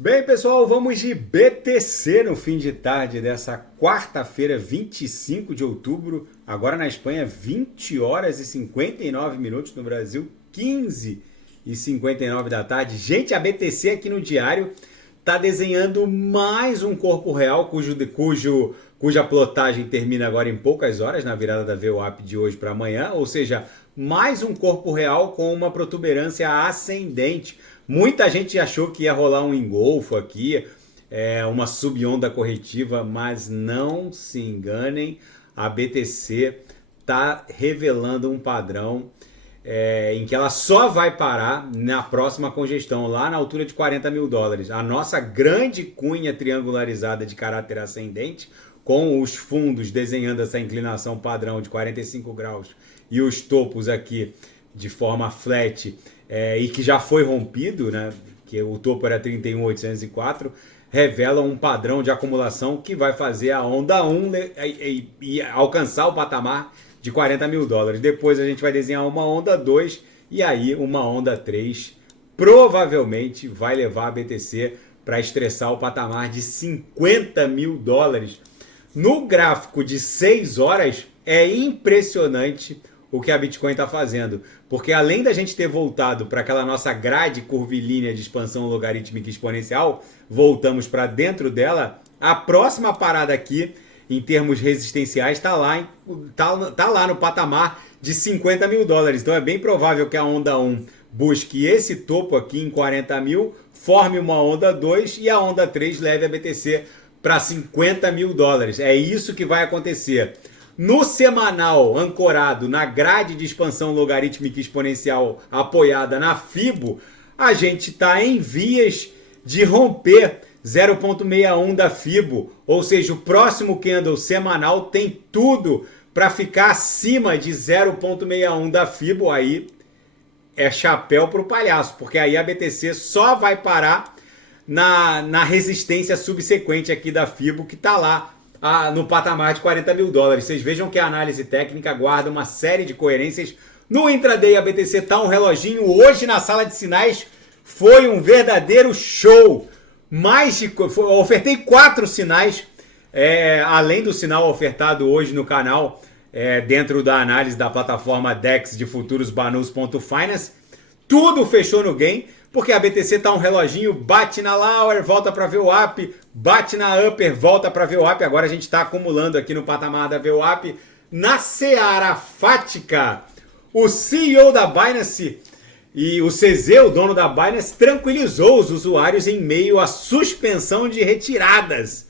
Bem, pessoal, vamos de BTC no fim de tarde dessa quarta-feira, 25 de outubro. Agora na Espanha, 20 horas e 59 minutos. No Brasil, 15 e 59 da tarde. Gente, a BTC aqui no diário está desenhando mais um corpo real cuja plotagem termina agora em poucas horas, na virada da VWAP de hoje para amanhã. Ou seja, mais um corpo real com uma protuberância ascendente. Muita gente achou que ia rolar um engolfo aqui, uma subonda corretiva, mas não se enganem, a BTC está revelando um padrão em que ela só vai parar na próxima congestão, lá na altura de 40 mil dólares. A nossa grande cunha triangularizada de caráter ascendente, com os fundos desenhando essa inclinação padrão de 45 graus e os topos aqui de forma flat, e que já foi rompido, né? Que o topo era 31.804, revela um padrão de acumulação que vai fazer a onda 1 e alcançar o patamar de 40 mil dólares. Depois a gente vai desenhar uma onda 2 e aí uma onda 3 provavelmente vai levar a BTC para estressar o patamar de 50 mil dólares. No gráfico de 6 horas é impressionante o que a Bitcoin está fazendo, porque além da gente ter voltado para aquela nossa grade curvilínea de expansão logarítmica exponencial, voltamos para dentro dela. A próxima parada aqui, em termos resistenciais, está lá no patamar de 50 mil dólares. Então é bem provável que a onda 1 busque esse topo aqui em 40 mil, forme uma onda 2 e a onda 3 leve a BTC para 50 mil dólares. É isso que vai acontecer. No semanal, ancorado na grade de expansão logarítmica exponencial apoiada na FIBO, a gente está em vias de romper 0,61 da FIBO, ou seja, o próximo candle semanal tem tudo para ficar acima de 0,61 da FIBO. Aí é chapéu para o palhaço, porque aí a BTC só vai parar na resistência subsequente aqui da FIBO, que está lá no patamar de 40 mil dólares. Vocês vejam que a análise técnica guarda uma série de coerências. No intraday a BTC tá um reloginho. Hoje na sala de sinais foi um verdadeiro show. Ofertei 4 sinais, além do sinal ofertado hoje no canal, dentro da análise da plataforma DEX de futuros Banus.finance. Tudo fechou no gain, porque a BTC tá um reloginho, bate na Lower, volta para VWAP, bate na Upper, volta para VWAP. Agora a gente está acumulando aqui no patamar da VWAP. Na seara fática, o CEO da Binance e o CZ, o dono da Binance, tranquilizou os usuários em meio à suspensão de retiradas.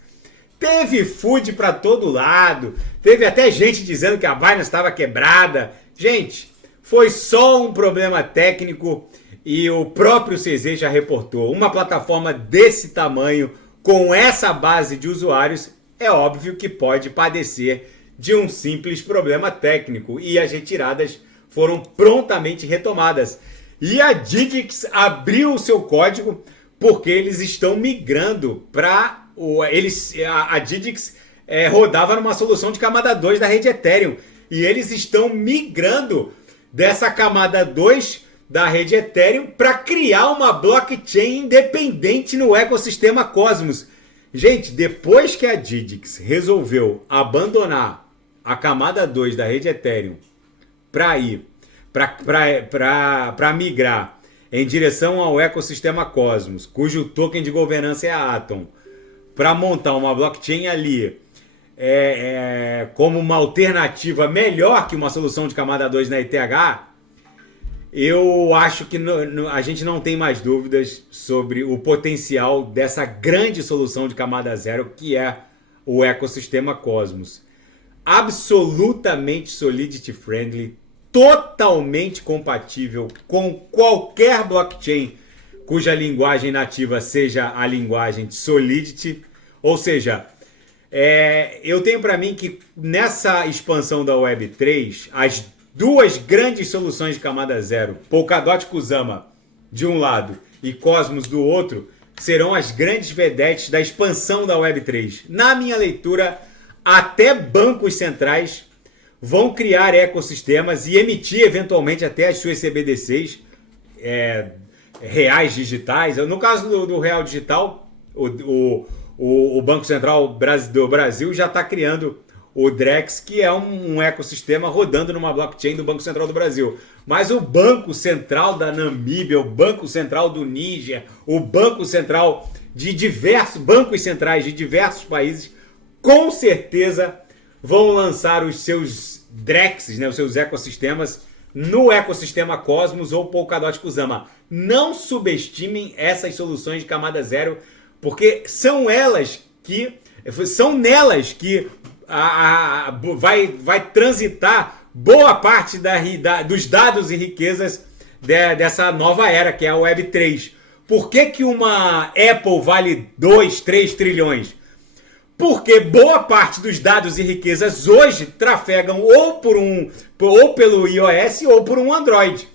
Teve food para todo lado, teve até gente dizendo que a Binance estava quebrada. Gente, foi só um problema técnico. E o próprio CZ já reportou, uma plataforma desse tamanho, com essa base de usuários, é óbvio que pode padecer de um simples problema técnico. E as retiradas foram prontamente retomadas. E a Digix abriu o seu código porque eles estão migrando para... A Digix rodava numa solução de camada 2 da rede Ethereum. E eles estão migrando dessa camada 2 da rede Ethereum para criar uma blockchain independente no ecossistema Cosmos. Gente, depois que a Digix resolveu abandonar a camada 2 da rede Ethereum para migrar em direção ao ecossistema Cosmos, cujo token de governança é a Atom, para montar uma blockchain ali como uma alternativa melhor que uma solução de camada 2 na ETH, eu acho que a gente não tem mais dúvidas sobre o potencial dessa grande solução de camada zero que é o ecossistema Cosmos. Absolutamente solidity friendly, totalmente compatível com qualquer blockchain cuja linguagem nativa seja a linguagem de Solidity. Ou seja, eu tenho para mim que nessa expansão da Web3, as duas grandes soluções de camada zero, Polkadot Kusama de um lado e Cosmos do outro, serão as grandes vedetes da expansão da Web3. Na minha leitura, até bancos centrais vão criar ecossistemas e emitir eventualmente até as suas CBDCs reais digitais. No caso do real digital, o Banco Central do Brasil já está criando o Drex, que é um ecossistema rodando numa blockchain do Banco Central do Brasil. Mas o Banco Central da Namíbia, o Banco Central do Níger, o Banco Central de diversos bancos centrais de diversos países, com certeza vão lançar os seus Drexes, né, os seus ecossistemas, no ecossistema Cosmos ou Polkadot Kusama. Não subestimem essas soluções de camada zero, porque são nelas que vai transitar boa parte dos dados e riquezas dessa nova era, que é a Web3. Por que uma Apple vale 2, 3 trilhões? Porque boa parte dos dados e riquezas hoje trafegam ou pelo iOS ou por um Android.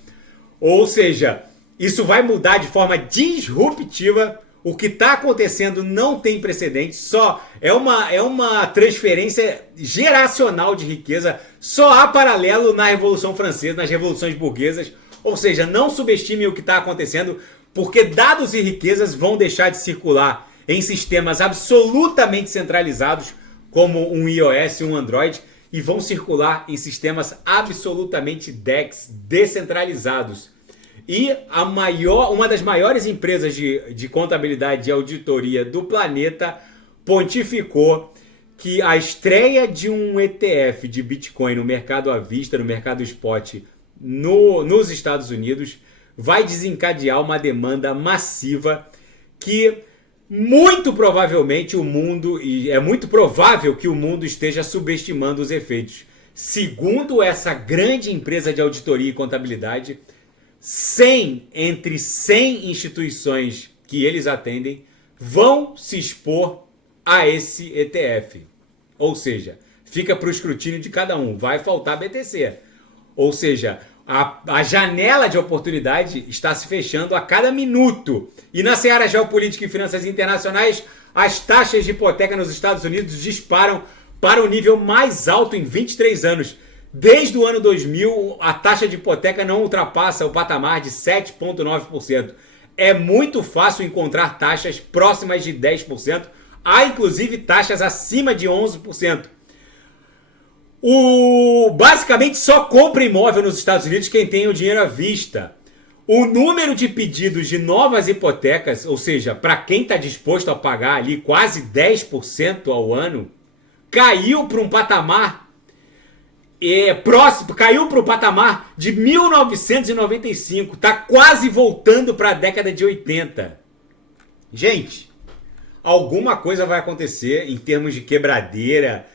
Ou seja, isso vai mudar de forma disruptiva. O que está acontecendo não tem precedente, só é uma transferência geracional de riqueza, só há paralelo na Revolução Francesa, nas revoluções burguesas. Ou seja, não subestimem o que está acontecendo, porque dados e riquezas vão deixar de circular em sistemas absolutamente centralizados, como um iOS e um Android, e vão circular em sistemas absolutamente descentralizados. E uma das maiores empresas de contabilidade e auditoria do planeta pontificou que a estreia de um ETF de Bitcoin no mercado à vista, no mercado spot, nos Estados Unidos, vai desencadear uma demanda massiva que muito provavelmente é muito provável que o mundo esteja subestimando os efeitos. Segundo essa grande empresa de auditoria e contabilidade, entre 100 instituições que eles atendem vão se expor a esse ETF. Ou seja, fica para o escrutínio de cada um. Vai faltar BTC. Ou seja, a janela de oportunidade está se fechando a cada minuto. E na seara geopolítica e finanças internacionais, as taxas de hipoteca nos Estados Unidos disparam para o nível mais alto em 23 anos. Desde o ano 2000, a taxa de hipoteca não ultrapassa o patamar de 7,9%. É muito fácil encontrar taxas próximas de 10%. Há, inclusive, taxas acima de 11%. Basicamente, só compra imóvel nos Estados Unidos quem tem o dinheiro à vista. O número de pedidos de novas hipotecas, ou seja, para quem está disposto a pagar ali quase 10% ao ano, caiu para um patamar caiu para o patamar de 1995, está quase voltando para a década de 80. Gente, alguma coisa vai acontecer em termos de quebradeira,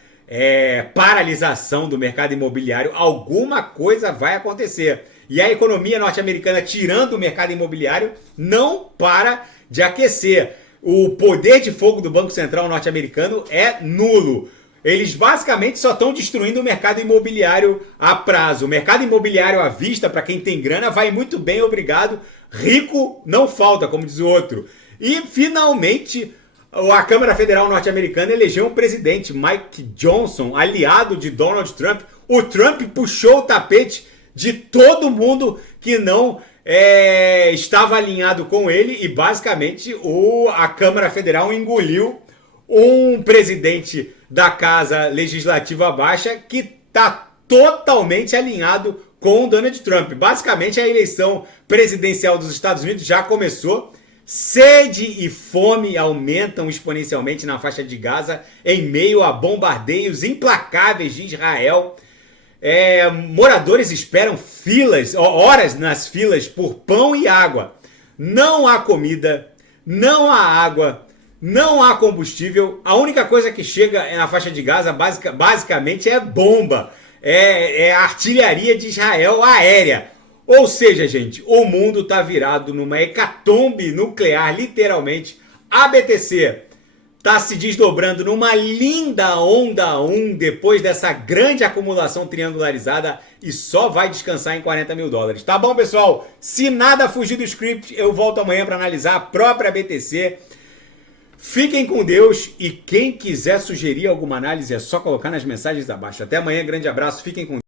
paralisação do mercado imobiliário, alguma coisa vai acontecer. E a economia norte-americana, tirando o mercado imobiliário, não para de aquecer. O poder de fogo do Banco Central norte-americano é nulo. Eles basicamente só estão destruindo o mercado imobiliário a prazo. O mercado imobiliário à vista, para quem tem grana, vai muito bem, obrigado. Rico não falta, como diz o outro. E, finalmente, a Câmara Federal norte-americana elegeu um presidente, Mike Johnson, aliado de Donald Trump. O Trump puxou o tapete de todo mundo que não estava alinhado com ele e, basicamente, a Câmara Federal engoliu um presidente da Casa Legislativa Baixa que está totalmente alinhado com o Donald Trump. Basicamente, a eleição presidencial dos Estados Unidos já começou. Sede e fome aumentam exponencialmente na faixa de Gaza em meio a bombardeios implacáveis de Israel. Moradores esperam horas nas filas por pão e água. Não há comida, não há água, não há combustível. A única coisa que chega na faixa de Gaza basicamente é bomba. É a artilharia de Israel aérea. Ou seja, gente, o mundo está virado numa hecatombe nuclear, literalmente. A BTC está se desdobrando numa linda onda 1 depois dessa grande acumulação triangularizada e só vai descansar em $40 mil. Tá bom, pessoal? Se nada fugir do script, eu volto amanhã para analisar a própria BTC. Fiquem com Deus e quem quiser sugerir alguma análise é só colocar nas mensagens abaixo. Até amanhã, grande abraço, fiquem com Deus.